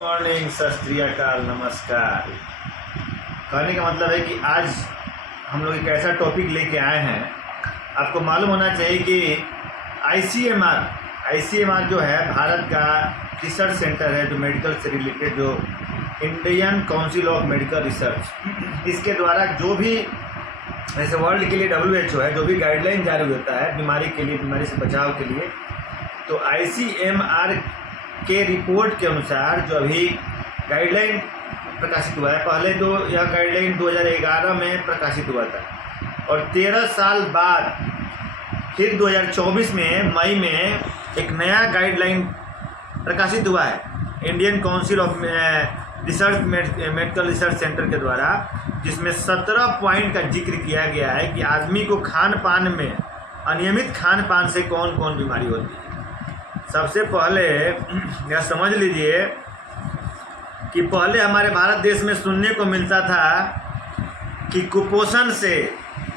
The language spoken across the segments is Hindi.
मॉर्निंग, सत श्री अकाल, नमस्कार। कहने का मतलब है कि आज हम लोग एक ऐसा टॉपिक लेके आए हैं। आपको मालूम होना चाहिए कि आईसीएमआर जो है भारत का रिसर्च सेंटर है, जो मेडिकल से रिलेटेड, जो Indian council of medical research, इसके द्वारा जो भी जैसे वर्ल्ड के लिए WHO है, जो भी गाइडलाइन जारी होता है बीमारी के लिए, बीमारी से बचाव के लिए, तो आईसीएमआर के रिपोर्ट के अनुसार जो अभी गाइडलाइन प्रकाशित हुआ है, पहले तो यह गाइडलाइन 2011 में प्रकाशित हुआ था और 13 साल बाद फिर 2024 में मई में एक नया गाइडलाइन प्रकाशित हुआ है Indian council of research medical research centre के द्वारा, जिसमें 17 पॉइंट का जिक्र किया गया है कि आदमी को खान पान में, अनियमित खान पान से कौन कौन बीमारी होती है। सबसे पहले यह समझ लीजिए कि पहले हमारे भारत देश में सुनने को मिलता था कि कुपोषण से,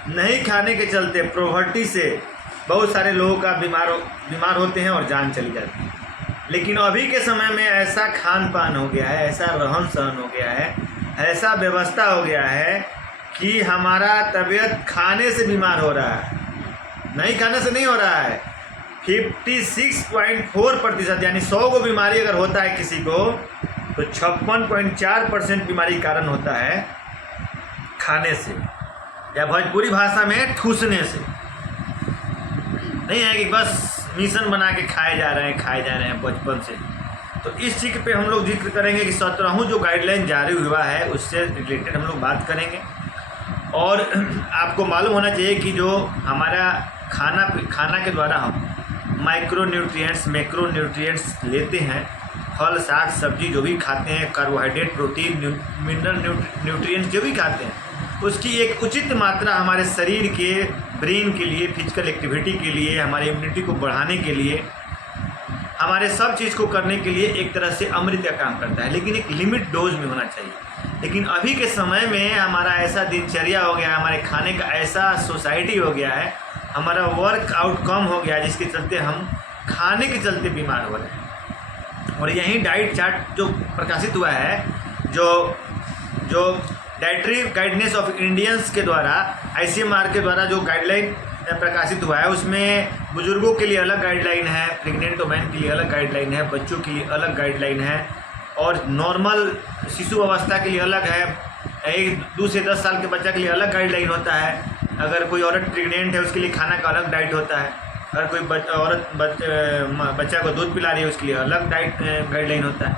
नहीं खाने के चलते, पॉवर्टी से बहुत सारे लोगों का बीमार होते हैं और जान चली जाती है। लेकिन अभी के समय में ऐसा खान पान हो गया है, ऐसा रहन सहन हो गया है, ऐसा व्यवस्था हो गया है कि हमारा तबीयत खाने से बीमार हो रहा है, नहीं खाने से नहीं हो रहा है। 56.4% यानी 100 को बीमारी अगर होता है किसी को, तो 56.4% बीमारी कारण होता है खाने से, या भोजपुरी भाषा में ठूसने से। नहीं है कि बस मिशन बना के खाए जा रहे हैं बचपन से। तो इस चीज़ पे हम लोग जिक्र करेंगे कि 17वां जो गाइडलाइन जारी हुआ है उससे रिलेटेड हम लोग बात करेंगे। और आपको मालूम होना चाहिए कि जो हमारा खाना के द्वारा हम माइक्रो न्यूट्रिएंट्स, मैक्रो न्यूट्रिएंट्स लेते हैं, फल, साग, सब्जी जो भी खाते हैं, कार्बोहाइड्रेट, प्रोटीन, मिनरल न्यूट्रिएंट्स जो भी खाते हैं, उसकी एक उचित मात्रा हमारे शरीर के, ब्रेन के लिए, फिजिकल एक्टिविटी के लिए, हमारे इम्यूनिटी को बढ़ाने के लिए, हमारे सब चीज़ को करने के लिए एक तरह से अमृत का काम करता है, लेकिन एक लिमिट डोज में होना चाहिए। लेकिन अभी के समय में हमारा ऐसा दिनचर्या हो गया है, हमारे खाने का ऐसा सोसाइटी हो गया है, हमारा वर्क आउट कम हो गया है, जिसके चलते हम खाने के चलते बीमार हो रहे हैं। और यही डाइट चार्ट जो प्रकाशित हुआ है, जो डाइटरी गाइडेंस ऑफ इंडियंस के द्वारा, आईसीएमआर के द्वारा जो गाइडलाइन प्रकाशित हुआ है, उसमें बुजुर्गों के लिए अलग गाइडलाइन है, प्रेग्नेंट वुमेन के लिए अलग गाइडलाइन है, बच्चों के लिए अलग गाइडलाइन है, और नॉर्मल शिशु अवस्था के लिए अलग है। 2 से 10 साल के बच्चा के लिए अलग गाइडलाइन होता है। अगर कोई औरत प्रेग्नेंट है उसके लिए खाना का अलग डाइट होता है। अगर कोई बच्चा को दूध पिला रही है उसके लिए अलग गाइडलाइन होता है।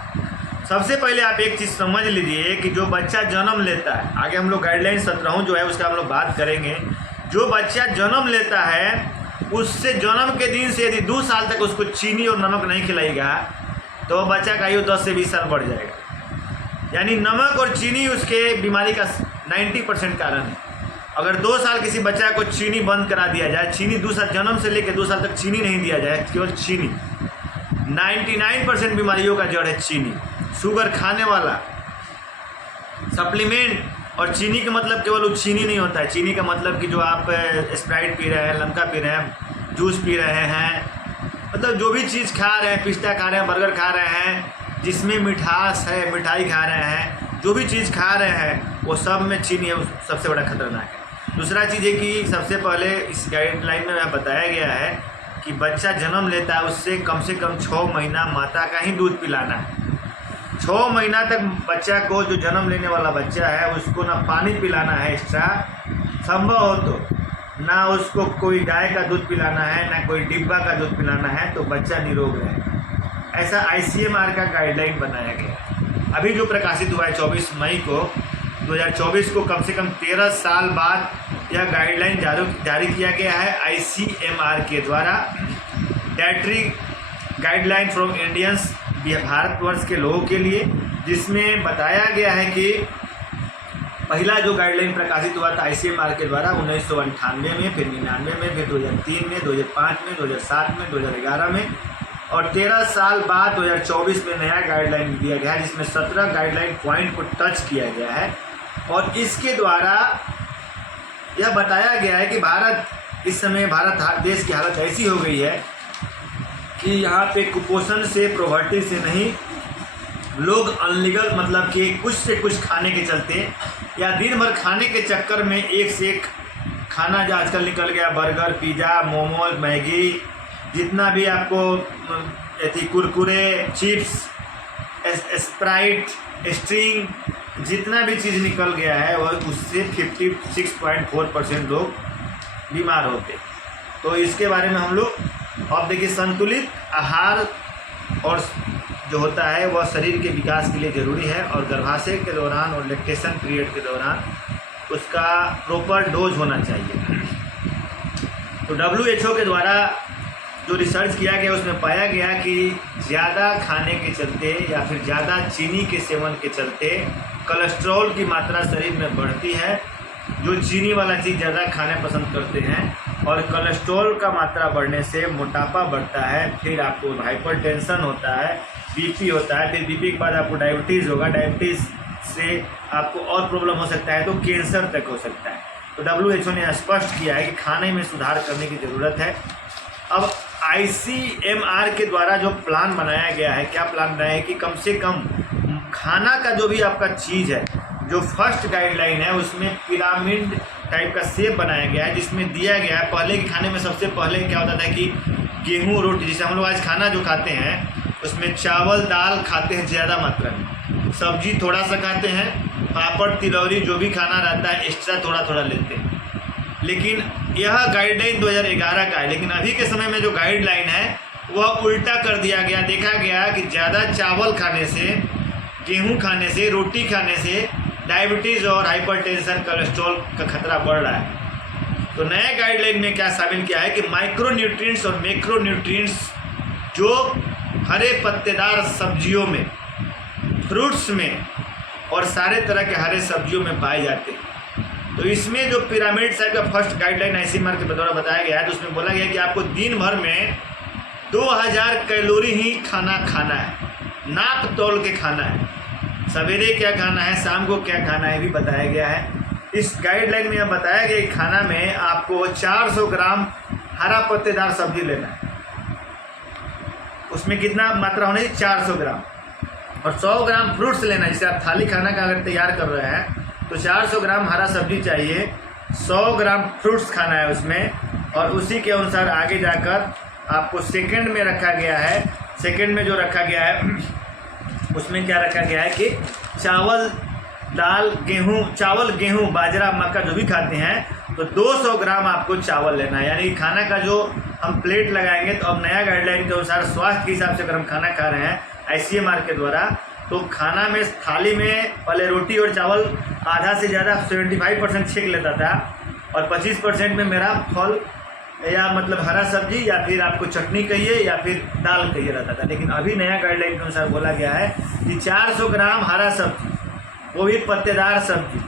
सबसे पहले आप एक चीज़ समझ लीजिए कि जो बच्चा जन्म लेता है, आगे हम लोग गाइडलाइन 17 जो है उसका हम लोग बात करेंगे। जो बच्चा जन्म लेता है, उससे जन्म के दिन से यदि 2 साल तक उसको चीनी और नमक नहीं खिलाएगा तो बच्चा का आयु 10 से 20 साल बढ़ जाएगा। यानी नमक और चीनी उसके बीमारी का 90% कारण है। अगर 2 साल किसी बच्चा को चीनी बंद करा दिया जाए, चीनी 2 साल, जन्म से लेकर 2 साल तक चीनी नहीं दिया जाए, केवल चीनी, 99% बीमारियों का जड़ है चीनी। शुगर खाने वाला सप्लीमेंट, और चीनी का मतलब केवल चीनी नहीं होता है। चीनी का मतलब कि जो आप स्प्राइट पी रहे हैं, लमका पी रहे हैं, जूस पी रहे हैं, मतलब जो भी चीज़ खा रहे हैं, पिस्ता खा रहे हैं, बर्गर खा रहे हैं, जिसमें मिठास है, मिठाई खा रहे हैं, जो भी चीज़ खा रहे हैं वो सब में चीनी है, सबसे बड़ा खतरनाक है। दूसरा चीज़ है कि सबसे पहले इस गाइडलाइन में बताया गया है कि बच्चा जन्म लेता है उससे कम से कम 6 महीना माता का ही दूध पिलाना है। 6 महीना तक बच्चा को, जो जन्म लेने वाला बच्चा है, उसको ना पानी पिलाना है एक्स्ट्रा, संभव हो तो ना उसको कोई गाय का दूध पिलाना है, ना कोई डिब्बा का दूध पिलाना है, तो बच्चा निरोग रहेगा। ऐसा आईसीएमआर का गाइडलाइन बनाया गया। अभी जो प्रकाशित हुआ है 24 मई को 2024 को, कम से कम 13 साल बाद यह गाइडलाइन जारी किया गया है आईसीएमआर के द्वारा। Dietary guideline from Indians, Bharatvarsh के लोगों के लिए, जिसमें बताया गया है कि पहला जो गाइडलाइन प्रकाशित हुआ था आईसीएमआर के द्वारा 1998 में, फिर 99 में, फिर 2003 में, 2005 में, 2007 में, 2011 में, और 13 साल बाद 2024 में नया गाइडलाइन दिया गया है, जिसमें 17 गाइडलाइन पॉइंट को टच किया गया है। और इसके द्वारा यह बताया गया है कि इस समय भारत देश की हालत ऐसी हो गई है कि यहाँ पे कुपोषण से, पॉवर्टी से नहीं, लोग अनलीगल मतलब कि कुछ से कुछ खाने के चलते या दिन भर खाने के चक्कर में एक से एक खाना जो आजकल निकल गया, बर्गर, पिज़्ज़ा, मोमोज, मैगी, जितना भी आपको ऐसी कुरकुरे, चिप्स, स्प्राइट, स्ट्रिंग, जितना भी चीज़ निकल गया है वह उससे 56.4% लोग बीमार होते। तो इसके बारे में हम लोग अब देखिए, संतुलित आहार और जो होता है वह शरीर के विकास के लिए ज़रूरी है और गर्भाशय के दौरान और लैक्टेशन पीरियड के दौरान उसका प्रॉपर डोज होना चाहिए। तो WHO के द्वारा जो रिसर्च किया गया उसमें पाया गया कि ज़्यादा खाने के चलते या फिर ज़्यादा चीनी के सेवन के चलते कोलेस्ट्रॉल की मात्रा शरीर में बढ़ती है। जो चीनी वाला चीज़ ज़्यादा खाने पसंद करते हैं और कोलेस्ट्रॉल का मात्रा बढ़ने से मोटापा बढ़ता है, फिर आपको हाइपरटेंशन होता है, बीपी होता है, फिर बीपी के बाद आपको डायबिटीज़ होगा, डायबिटीज़ से आपको और प्रॉब्लम हो सकता है, तो कैंसर तक हो सकता है। तो WHO ने स्पष्ट किया है कि खाने में सुधार करने की ज़रूरत है। अब ICMR के द्वारा जो प्लान बनाया गया है, क्या प्लान बनाया है कि कम से कम खाना का जो भी आपका चीज़ है, जो फर्स्ट गाइडलाइन है उसमें पिरामिड टाइप का शेप बनाया गया है, जिसमें दिया गया है पहले के खाने में सबसे पहले क्या होता था कि गेहूँ रोटी, जैसे हम लोग आज खाना जो खाते हैं उसमें चावल दाल खाते हैं ज़्यादा मात्रा में, सब्जी थोड़ा सा खाते हैं, पापड़ तिलौरी जो भी खाना रहता है एक्स्ट्रा थोड़ा थोड़ा लेते हैं। लेकिन यह गाइडलाइन 2011 का है, लेकिन अभी के समय में जो गाइडलाइन है वह उल्टा कर दिया गया। देखा गया कि ज़्यादा चावल खाने से, गेहूं खाने से, रोटी खाने से डायबिटीज़ और हाइपरटेंशन, कोलेस्ट्रॉल का खतरा बढ़ रहा है। तो नए गाइडलाइन में क्या शामिल किया है कि माइक्रोन्यूट्रिएंट्स और मैक्रोन्यूट्रिएंट्स जो हरे पत्तेदार सब्जियों में, फ्रूट्स में और सारे तरह के हरे सब्जियों में पाए जाते हैं। तो इसमें जो पिरामिड टाइप का फर्स्ट गाइडलाइन ICMR के द्वारा बताया गया है, तो उसमें बोला गया है कि आपको दिन भर में 2000 कैलोरी ही खाना खाना है, नाप तोल के खाना है। सवेरे क्या खाना है, शाम को क्या खाना है भी बताया गया है। इस गाइडलाइन में यह बताया गया कि खाना में आपको 400 ग्राम हरा पत्तेदार सब्जी लेना है। उसमें कितना मात्रा होना चाहिए, 400 ग्राम, और 100 ग्राम फ्रूट्स लेना है। जैसे आप थाली खाना का अगर तैयार कर रहे हैं तो 400 ग्राम हरा सब्जी चाहिए, 100 ग्राम फ्रूट्स खाना है उसमें, और उसी के अनुसार आगे जाकर आपको सेकंड में रखा गया है। सेकंड में जो रखा गया है उसमें क्या रखा गया है कि चावल दाल गेहूँ, चावल गेहूँ बाजरा मक्का जो भी खाते हैं तो 200 ग्राम आपको चावल लेना है। यानी खाना का जो हम प्लेट लगाएंगे, तो अब नया गाइडलाइन के अनुसार स्वास्थ्य के हिसाब से अगर हम खाना खा रहे हैं ICMR के द्वारा, तो खाना में थाली में पहले रोटी और चावल आधा से ज़्यादा 75% छेक लेता था, और 25% में मेरा फल या मतलब हरा सब्जी या फिर आपको चटनी कहिए या फिर दाल कहिए रहता था। लेकिन अभी नया गाइडलाइन के अनुसार बोला गया है कि 400 ग्राम हरा सब्जी, वो भी पत्तेदार सब्जी,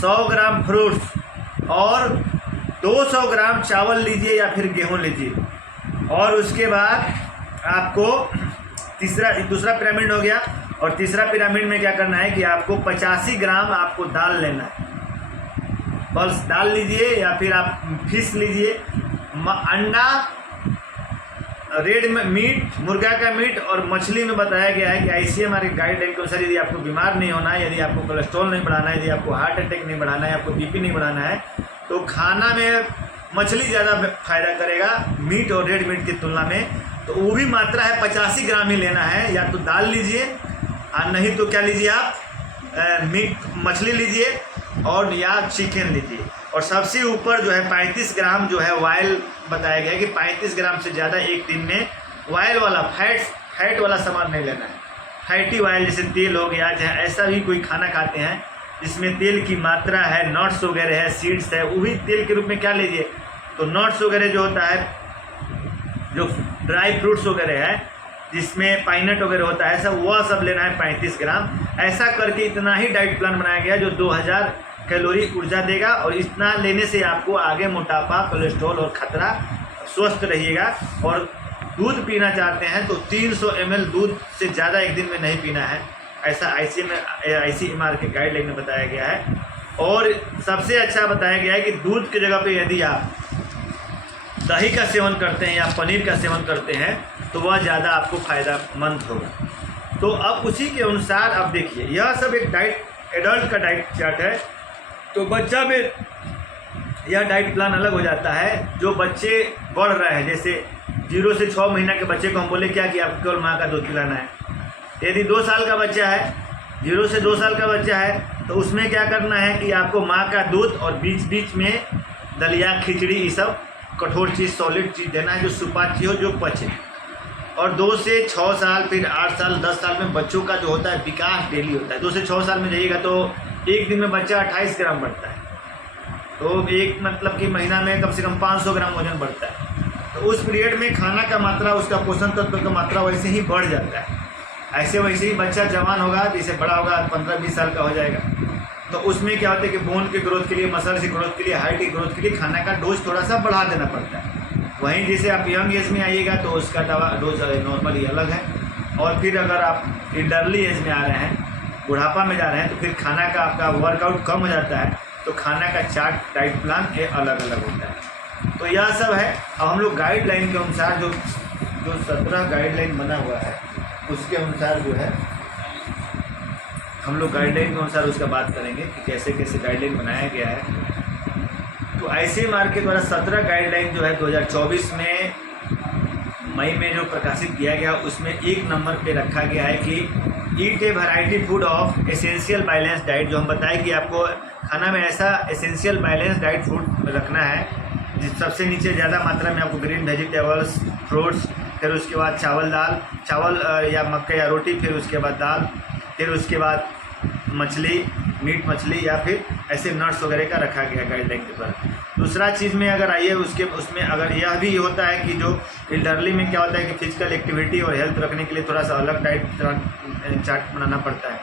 100 ग्राम फ्रूट्स और 200 ग्राम चावल लीजिए या फिर गेहूँ लीजिए। और उसके बाद आपको दूसरा पिरामिड हो गया, और तीसरा पिरामिड में क्या करना है कि आपको 85 ग्राम आपको दाल लेना है। बस दाल लीजिए या फिर आप फिश लीजिए, अंडा, रेड मीट, मुर्गा का मीट और मछली में बताया गया है कि ICMR के गाइडलाइन के अनुसार यदि आपको बीमार नहीं होना है, यदि आपको कोलेस्ट्रॉल नहीं बढ़ाना है, यदि आपको हार्ट अटैक नहीं बढ़ाना है, आपको BP नहीं बढ़ाना है, तो खाना में मछली ज़्यादा फायदा करेगा मीट और रेड मीट की तुलना में। तो वो भी मात्रा है 85 ग्राम ही लेना है। या तो दाल लीजिए और नहीं तो क्या लीजिए आप, मछली लीजिए और या चिकन लीजिए। और सबसे ऊपर जो है 35 ग्राम जो है ऑयल बताया गया है कि 35 ग्राम से ज़्यादा एक दिन में ऑयल वाला फैट वाला सामान नहीं लेना है। फैटी ऑयल जैसे तेल हो गया, चाहे ऐसा भी कोई खाना खाते हैं जिसमें तेल की मात्रा है, नट्स वगैरह है, सीड्स है, वो भी तेल के रूप में क्या लीजिए, तो नट्स वगैरह जो होता है, जो ड्राई फ्रूट्स वगैरह है जिसमें पाइनट वगैरह होता है, सब वह सब लेना है 35 ग्राम। ऐसा करके इतना ही डाइट प्लान बनाया गया जो 2000 कैलोरी ऊर्जा देगा, और इतना लेने से आपको आगे मोटापा, कोलेस्ट्रॉल और खतरा, स्वस्थ रहिएगा। और दूध पीना चाहते हैं तो 300 ml दूध से ज़्यादा एक दिन में नहीं पीना है, ऐसा ICMR के गाइडलाइन में बताया गया है। और सबसे अच्छा बताया गया है कि दूध की जगह पे यदि आप दही का सेवन करते हैं या पनीर का सेवन करते हैं तो वह ज़्यादा आपको फ़ायदेमंद होगा। तो अब उसी के अनुसार अब देखिए, यह सब एक डाइट, एडल्ट का डाइट चार्ट है। तो बच्चा में यह डाइट प्लान अलग हो जाता है। जो बच्चे बढ़ रहे हैं, जैसे 0 से 6 महीना के बच्चे को हम बोले क्या कि आपको केवल माँ का दूध पिलाना है। यदि 2 साल का बच्चा है, 0 से 2 साल का बच्चा है, तो उसमें क्या करना है कि आपको माँ का दूध और बीच बीच में दलिया, खिचड़ी, ये सब कठोर चीज़, सॉलिड चीज़ देना है जो सुपाच्य हो, जो पचे। और 2 से 6 साल, फिर 8 साल, 10 साल में बच्चों का जो होता है विकास डेली होता है। 2 से 6 साल में जाइएगा तो एक दिन में बच्चा 28 ग्राम बढ़ता है, तो एक मतलब कि महीना में कम से कम 500 ग्राम वजन बढ़ता है। तो उस पीरियड में खाना का मात्रा, उसका पोषण तत्व का मात्रा वैसे ही बढ़ जाता है। ऐसे वैसे ही बच्चा जवान होगा, जैसे बड़ा होगा 15-20 साल का हो जाएगा, तो उसमें क्या होता है कि बोन के ग्रोथ के लिए, मसल की ग्रोथ के लिए, हाइट की ग्रोथ के लिए खाना का डोज थोड़ा सा बढ़ा देना पड़ता है। वहीं जैसे आप यंग एज में आइएगा तो उसका दवा डोज नॉर्मली अलग है। और फिर अगर आप इल्डरली एज में आ रहे हैं, बुढ़ापा में जा रहे हैं, तो फिर खाना का आपका वर्कआउट कम हो जाता है, तो खाना का चार्ट, डाइट प्लान ये अलग अलग होता है। तो यह सब है। अब हम लोग गाइडलाइन के अनुसार जो 17 गाइडलाइन बना हुआ है, उसके अनुसार जो है हम लोग गाइडलाइन के अनुसार उसका बात करेंगे कि कैसे कैसे गाइडलाइन बनाया गया है। तो ICMR के द्वारा 17 गाइडलाइन जो है 2024 में मई में जो प्रकाशित किया गया, उसमें 1 नंबर पे रखा गया है कि eat a variety food of essential balance diet. जो हम बताएं कि आपको खाना में ऐसा एसेंशियल बैलेंस डाइट फूड रखना है जिस सबसे नीचे ज़्यादा मात्रा में आपको ग्रीन वेजिटेबल्स, फ्रूट्स, फिर उसके बाद चावल या मक्का या रोटी, फिर उसके बाद दाल, फिर उसके बाद मछली, मीट मछली या फिर ऐसे नट्स वगैरह का रखा गया गाइडलाइन के द्वारा। दूसरा चीज़ में अगर आइए उसमें अगर यह भी होता है कि जो इल्डरली में क्या होता है कि फिजिकल एक्टिविटी और हेल्थ रखने के लिए थोड़ा सा अलग डाइट चार्ट बनाना पड़ता है।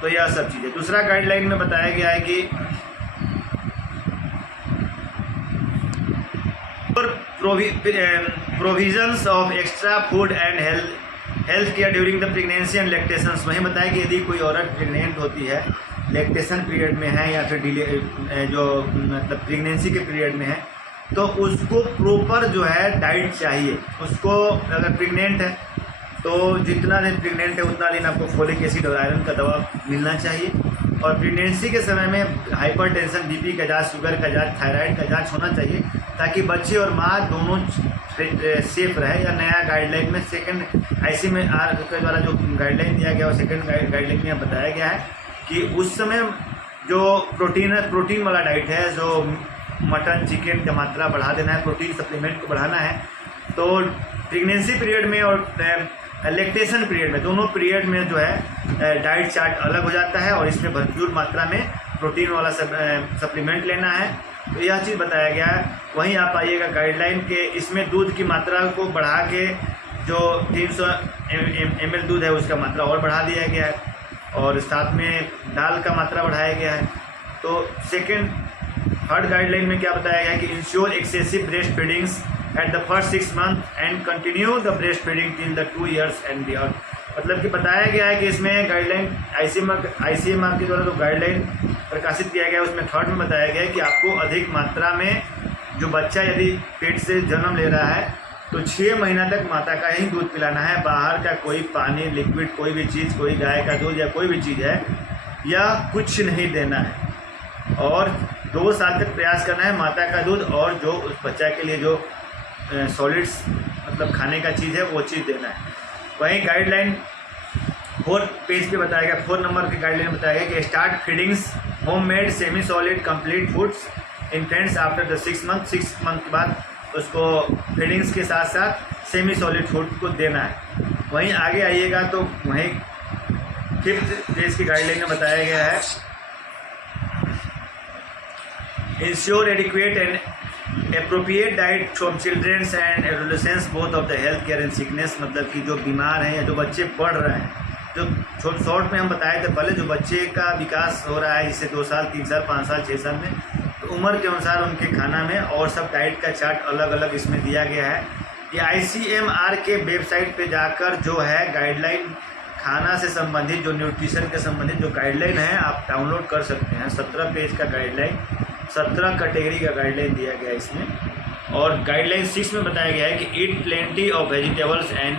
तो यह सब चीज़ें दूसरा गाइडलाइन में बताया गया है कि provisions of extra food and health care during the pregnancy and lactations. वहीं बताया कि यदि कोई औरत प्रेग्नेंट होती है, लैक्टेशन पीरियड में है या फिर जो मतलब प्रेगनेंसी के पीरियड में है, तो उसको प्रॉपर जो है डाइट चाहिए। उसको अगर प्रेग्नेंट है तो जितना दिन प्रेग्नेंट है उतना दिन आपको फोलिक एसिड और आयरन का दवा मिलना चाहिए। और प्रेगनेंसी के समय में हाइपरटेंशन, बीपी का जांच, शुगर का जांच, थायराइड का जांच होना चाहिए, ताकि बच्चे और माँ दोनों सेफ रहे। या नया गाइडलाइन में सेकंड ICMR के द्वारा जो गाइडलाइन दिया गया, और सेकंड गाइडलाइन में बताया गया है कि उस समय जो प्रोटीन वाला डाइट है, जो मटन, चिकन का मात्रा बढ़ा देना है, प्रोटीन सप्लीमेंट को बढ़ाना है। तो प्रेगनेंसी पीरियड में और लैक्टेशन पीरियड में, दोनों पीरियड में जो है डाइट चार्ट अलग हो जाता है, और इसमें भरपूर मात्रा में प्रोटीन वाला सप्लीमेंट लेना है। तो यह चीज़ बताया गया है। वहीं आप आइएगा गाइडलाइन के, इसमें दूध की मात्रा को बढ़ा के जो 300 ml दूध है उसका मात्रा और बढ़ा दिया गया है, और साथ में दाल का मात्रा बढ़ाया गया है। तो थर्ड गाइडलाइन में क्या बताया गया है कि ensure excessive breast feedings at the first 6 months and continue the breast feeding till the 2 years and beyond. मतलब कि बताया गया है कि इसमें गाइडलाइन ICMR के द्वारा जो गाइडलाइन प्रकाशित किया गया है, उसमें थर्ड में बताया गया है कि आपको अधिक मात्रा में जो बच्चा यदि पेट से जन्म ले रहा है तो 6 महीना तक माता का ही दूध पिलाना है। बाहर का कोई पानी, लिक्विड, कोई भी चीज़, कोई गाय का दूध या कोई भी चीज़ है, यह कुछ नहीं देना है। और 2 साल तक प्रयास करना है माता का दूध, और जो उस बच्चा के लिए जो सॉलिड्स मतलब खाने का चीज़ है वो चीज़ देना है। वहीं गाइडलाइन 4 पेज पे बताया गया, 4 नंबर की गाइडलाइन बताया गया कि start feedings homemade semi solid complete foods infants after the 6 months। 6 month के बाद उसको फीडिंग्स के साथ साथ सेमी सॉलिड फूड को देना है। वहीं आगे आइएगा तो वहीं 5th पेज की गाइडलाइन में बताया गया है ensure adequate and appropriate diet from childrens and adolescence both of the health care and sickness. मतलब कि जो बीमार हैं या जो बच्चे पढ़ रहे हैं, जो शॉर्ट में हम बताए थे पहले, जो बच्चे का विकास हो रहा है इससे 2 साल, 3 साल, 5 साल, 6 साल में, तो उम्र के अनुसार उनके खाना में और सब डाइट का चार्ट अलग अलग इसमें दिया गया है। ये ICMR के वेबसाइट पे जाकर जो है गाइडलाइन खाना से संबंधित, जो न्यूट्रिशन के संबंधित जो गाइडलाइन है आप डाउनलोड कर सकते हैं। 17 पेज का गाइडलाइन, 17 कैटेगरी का गाइडलाइन दिया गया है इसमें। और गाइडलाइन 6 में बताया गया है कि ईट प्लेंटी ऑफ वेजिटेबल्स एंड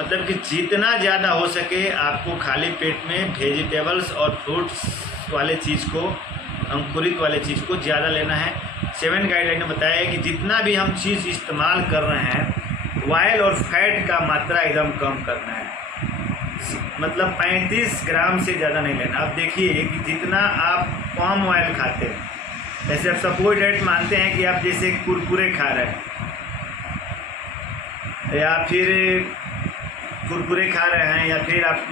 मतलब कि जितना ज़्यादा हो सके आपको खाली पेट में वेजिटेबल्स और फ्रूट्स वाले चीज़ को, अंकुरित वाले चीज़ को ज़्यादा लेना है। 7 गाइडलाइन ने बताया है कि जितना भी हम चीज़ इस्तेमाल कर रहे हैं ऑयल और फैट का मात्रा एकदम कम करना है, मतलब 35 ग्राम से ज़्यादा नहीं लेना। अब देखिए कि जितना आप पाम ऑयल खाते हैं, जैसे आप सपोज डेट मानते हैं कि आप जैसे कुरकुरे खा रहे हैं या फिर कुरकुरे खा रहे हैं या फिर आप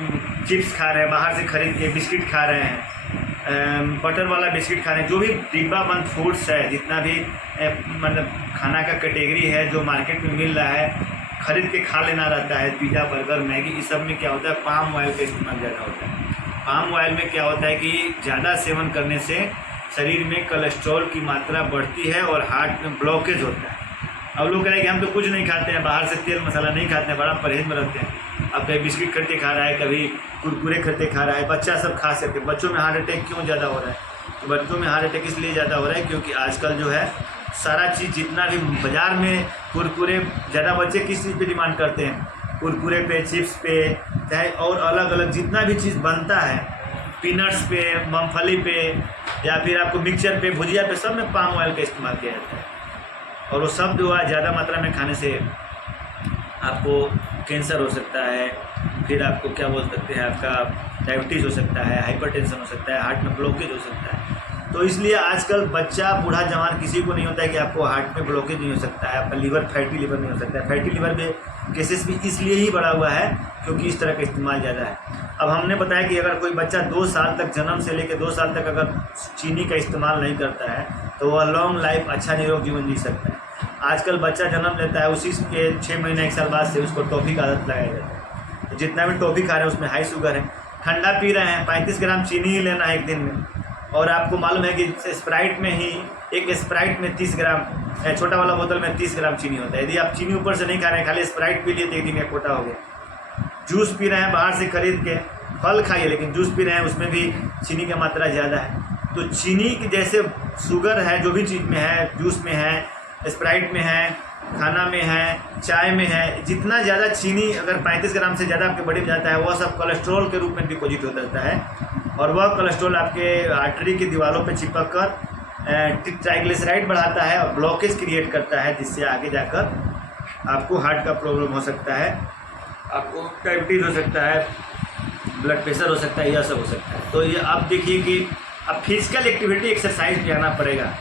चिप्स खा रहे हैं बाहर से खरीद के, बिस्किट खा रहे हैं, बटर वाला बिस्किट खा रहे हैं, जो भी डिब्बा बंद फूड्स है, जितना भी मतलब खाना का कैटेगरी है जो मार्केट में मिल रहा है, खरीद के खा लेना रहता है, पिज़्ज़ा बर्गर मैगी, इस सब में क्या होता है, पाम ऑयल का इस्तेमाल ज़्यादा होता है। पाम ऑयल में क्या होता है कि ज़्यादा सेवन करने से शरीर में कोलेस्ट्रॉल की मात्रा बढ़ती है और हार्ट में ब्लॉकेज होता है। अब लोग कह रहे हैं कि हम तो कुछ नहीं खाते हैं, बाहर से तेल मसाला नहीं खाते हैं, बड़ा परहेज में रहते हैं। अब कभी बिस्किट खरीद के खा रहा है, कभी कुरकुरे खरीद के खा रहा है, बच्चा सब खा सकते। बच्चों में हार्ट अटैक क्यों ज़्यादा हो रहा है? तो बच्चों में हार्ट अटैक इसलिए ज़्यादा हो रहा है क्योंकि आजकल जो है सारा चीज़, जितना भी बाज़ार में कुरकुरे, ज़्यादा बच्चे किस चीज़ पे डिमांड करते हैं, कुरकुरे पे, चिप्स पे, चाहे और अलग अलग जितना भी चीज़ बनता है, पीनट्स पे, मूंगफली पे, या फिर आपको मिक्सचर पे, भुजिया पे, सब में पाम ऑयल का इस्तेमाल किया जाता है। और वो सब जो है ज़्यादा मात्रा में खाने से आपको कैंसर हो सकता है, फिर आपको क्या बोल सकते हैं, आपका डायबिटीज़ हो सकता है, हाइपरटेंशन हो सकता है, हार्ट में ब्लॉकेज हो सकता है। तो इसलिए आजकल बच्चा, बूढ़ा, जवान किसी को नहीं होता है कि आपको हार्ट में ब्लॉकेज नहीं हो सकता है, आपका लीवर, फैटी लीवर नहीं हो सकता है। फैटी लीवर में केसेस भी इसलिए ही बढ़ा हुआ है क्योंकि इस तरह का इस्तेमाल ज़्यादा है। अब हमने बताया कि अगर कोई बच्चा 2 साल तक, जन्म से लेकर 2 साल तक अगर चीनी का इस्तेमाल नहीं करता है तो वह लॉन्ग लाइफ, अच्छा निरोग जीवन जी सकता है। आजकल बच्चा जन्म लेता है, उसी के 6 महीने 1 साल बाद से उसको टॉफ़ी का आदत लगाया जाता है। तो जितना भी टॉफ़ी खा रहे हैं उसमें हाई शुगर है। ठंडा पी रहे हैं, 35 ग्राम चीनी ही लेना है एक दिन में, और आपको मालूम है कि स्प्राइट में ही, एक स्प्राइट में 30 ग्राम, छोटा वाला बोतल में 30 ग्राम चीनी होता है। यदि आप चीनी ऊपर से नहीं खा रहे हैं, खाली स्प्राइट पी लिए तो एक दिन का कोटा हो गया। जूस पी रहे हैं बाहर से खरीद के, फल खाइए लेकिन जूस पी रहे हैं, उसमें भी चीनी की मात्रा ज़्यादा है। तो चीनी की जैसे शुगर है, जो भी चीज़ में है, जूस में है, स्प्राइट में है, खाना में है, चाय में है, जितना ज़्यादा चीनी अगर 35 ग्राम से ज़्यादा आपके बॉडी में जाता है, वह सब कोलेस्ट्रॉल के रूप में डिपॉजिट होता रहता है, और वह कोलेस्ट्रॉल आपके आर्टरी की दीवारों पे चिपक कर ट्राइग्लिसराइड बढ़ाता है और ब्लॉकेज क्रिएट करता है, जिससे आगे जाकर आपको हार्ट का प्रॉब्लम हो सकता है, आपको डायबिटीज़ हो सकता है, ब्लड प्रेशर हो सकता है, यह सब हो सकता है। तो ये आप देखिए कि अब फिजिकल एक्टिविटी, एक्सरसाइज भी आना पड़ेगा।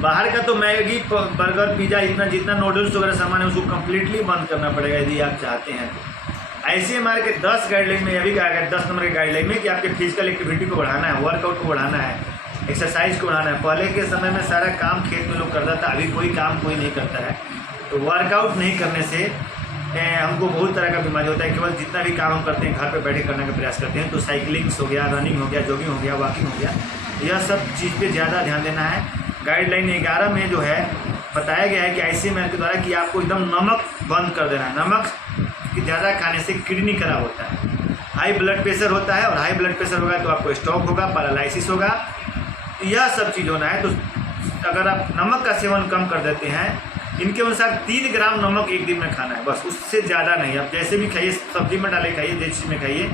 बाहर का तो मैगी, बर्गर, पिज़्ज़ा, इतना जितना नूडल्स वगैरह सामान है उसको कम्प्लीटली बंद करना पड़ेगा यदि आप चाहते हैं तो। ICMR के 10 गाइडलाइन में यह भी कहा गया, 10 नंबर के गाइडलाइन में, कि आपके फिजिकल एक्टिविटी को बढ़ाना है, वर्कआउट को बढ़ाना है, एक्सरसाइज को बढ़ाना है। पहले के समय में सारा काम खेत में लोग करता था, अभी कोई काम कोई नहीं करता है। तो वर्कआउट नहीं करने से हमको बहुत तरह का बीमारी होता है। केवल जितना भी काम हम करते हैं घर पे बैठे करने का प्रयास करते हैं, तो साइकिलिंग्स हो गया, रनिंग हो गया, जॉगिंग हो गया, वॉकिंग हो गया, यह सब चीज़ पे ज़्यादा ध्यान देना है। गाइडलाइन 11 में जो है बताया गया है कि ICMR के द्वारा कि आपको एकदम नमक बंद कर देना है। नमक कि ज़्यादा खाने से किडनी खराब होता है, हाई ब्लड प्रेशर होता है, और हाई ब्लड प्रेशर होगा तो आपको स्ट्रोक होगा, पैरालिसिस होगा, यह सब चीज़ होना है। तो अगर आप नमक का सेवन कम कर देते हैं, इनके अनुसार 3 ग्राम नमक एक दिन में खाना है, बस, उससे ज़्यादा नहीं। आप जैसे भी खाइए, सब्जी में डाले खाइए, जिस चीज़ में खाइए,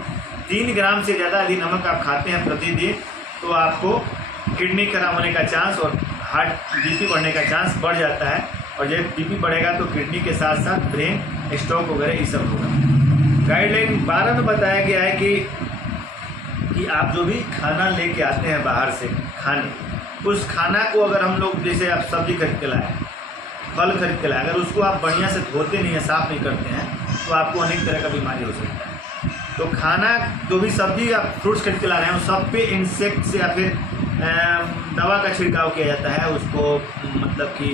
3 ग्राम से ज़्यादा यदि नमक आप खाते हैं प्रतिदिन तो आपको किडनी खराब होने का चांस और हार्ट BP बढ़ने का चांस बढ़ जाता है। और जब BP बढ़ेगा तो किडनी के साथ साथ ब्रेन, स्ट्रोक वगैरह ये सब होगा। गाइडलाइन 12 में बताया गया है कि आप जो भी खाना लेके आते हैं बाहर से खाने, उस खाना को अगर हम लोग, जैसे आप सब्जी खरीद के लाए, फल खरीद के लाए, अगर उसको आप बढ़िया से धोते नहीं हैं, साफ़ नहीं करते हैं, तो आपको अनेक तरह का बीमारी हो सकता है। तो खाना, जो भी सब्जी आप फ्रूट्स खरीद के ला रहे हैं, उस सब पे इंसेक्ट या फिर दवा का छिड़काव किया जाता है, उसको मतलब कि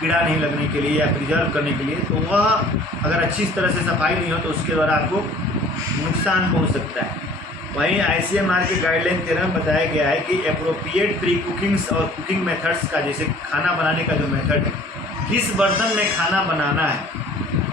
कीड़ा नहीं लगने के लिए या प्रिजर्व करने के लिए। तो वह अगर अच्छी तरह से सफाई नहीं हो तो उसके द्वारा आपको नुकसान पहुंच सकता है। वहीं ICMR के गाइडलाइन 13 में बताया गया है कि एप्रोप्रिएट प्री कुकिंग्स और कुकिंग मेथड्स का, जैसे खाना बनाने का जो मेथड है, किस बर्तन में खाना बनाना है।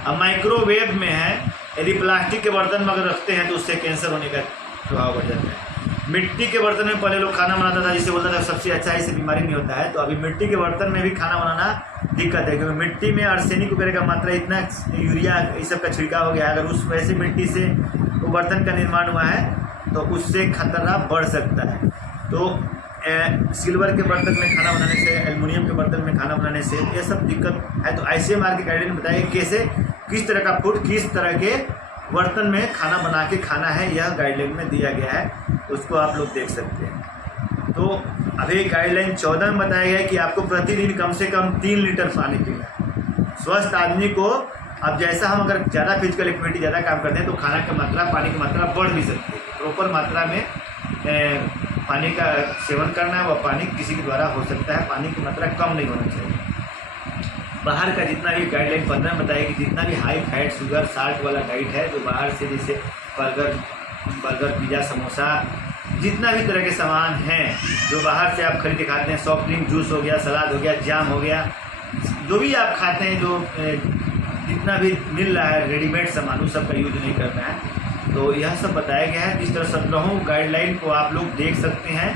अब माइक्रोवेव में है, यदि प्लास्टिक के बर्तन में अगर रखते हैं तो उससे कैंसर होने का प्रभाव बढ़ जाता है। मिट्टी के बर्तन में पहले लोग खाना बनाता था, जिसे बोलता था सबसे अच्छा, इससे बीमारी नहीं होता है। तो अभी मिट्टी के बर्तन में भी खाना बनाना दिक्कत है, क्योंकि मिट्टी में आर्सेनिक वगैरह का मात्रा इतना, यूरिया इस सब का छिड़काव हो गया, अगर उस वैसे मिट्टी से वो बर्तन का निर्माण हुआ है तो उससे खतरा बढ़ सकता है। तो सिल्वर के बर्तन में खाना बनाने से, एल्युमिनियम के बर्तन में खाना बनाने से ये सब दिक्कत है। तो ICMR के गाइडलाइन बताइए कैसे, किस तरह का फूड किस तरह के बर्तन में खाना बना के खाना है, यह गाइडलाइन में दिया गया है, उसको आप लोग देख सकते हैं। तो अभी गाइडलाइन 14 में बताया गया है कि आपको प्रतिदिन कम से कम 3 लीटर पानी पीना है। स्वस्थ आदमी को, अब जैसा हम अगर ज़्यादा फिजिकल एक्टिविटी ज़्यादा काम करते हैं तो खाना की मात्रा, पानी की मात्रा बढ़ भी सकती है। प्रॉपर मात्रा में पानी का सेवन करना है, वह पानी किसी के द्वारा हो सकता है, पानी की मात्रा कम नहीं होना चाहिए। बाहर का जितना भी गाइडलाइन 15 में बताया कि जितना भी हाई फैट, शुगर, साल्ट वाला डाइट है, जो बाहर से जैसे बर्गर, पिज़्ज़ा, समोसा, जितना भी तरह के सामान हैं जो बाहर से आप खरीद के खाते हैं, सॉफ्ट ड्रिंक, जूस हो गया, सलाद हो गया, जाम हो गया, जो भी आप खाते हैं, जो जितना भी मिल रहा है रेडीमेड सामान, उस सब का यूज नहीं करना है। तो यह सब बताया गया है। इस तरह 17 गाइडलाइन को आप लोग देख सकते हैं,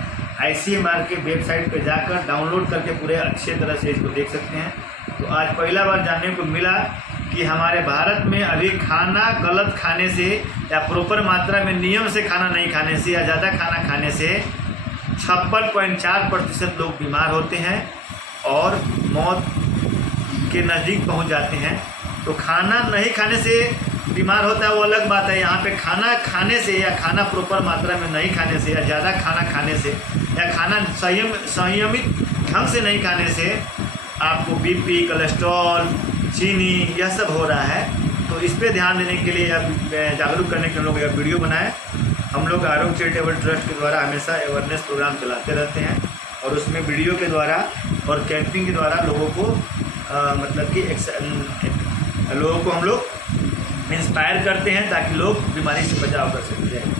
ICMR के वेबसाइट पर जाकर डाउनलोड करके पूरे अच्छे तरह से इसको देख सकते हैं। तो आज पहला बार जानने को मिला कि हमारे भारत में अभी खाना गलत खाने से या प्रॉपर मात्रा में नियम से खाना नहीं खाने से या ज़्यादा खाना खाने से 56.4% लोग बीमार होते हैं और मौत के नज़दीक पहुंच जाते हैं। तो खाना नहीं खाने से बीमार होता है वो अलग बात है। यहाँ पे खाना खाने से या खाना प्रॉपर मात्रा में नहीं खाने से या ज़्यादा खाना खाने से या खाना संयमित ढंग से नहीं खाने से आपको BP, कोलेस्ट्रॉल, चीनी, यह सब हो रहा है। तो इस पे ध्यान देने के लिए या जागरूक करने के लिए हम लोग एक वीडियो बनाए। हम लोग आरोग्य चैरिटेबल ट्रस्ट के द्वारा हमेशा अवेयरनेस प्रोग्राम चलाते रहते हैं और उसमें वीडियो के द्वारा और कैंपिंग के द्वारा लोगों को मतलब कि लोगों को हम लोग इंस्पायर करते हैं ताकि लोग बीमारी से बचाव कर सकते हैं।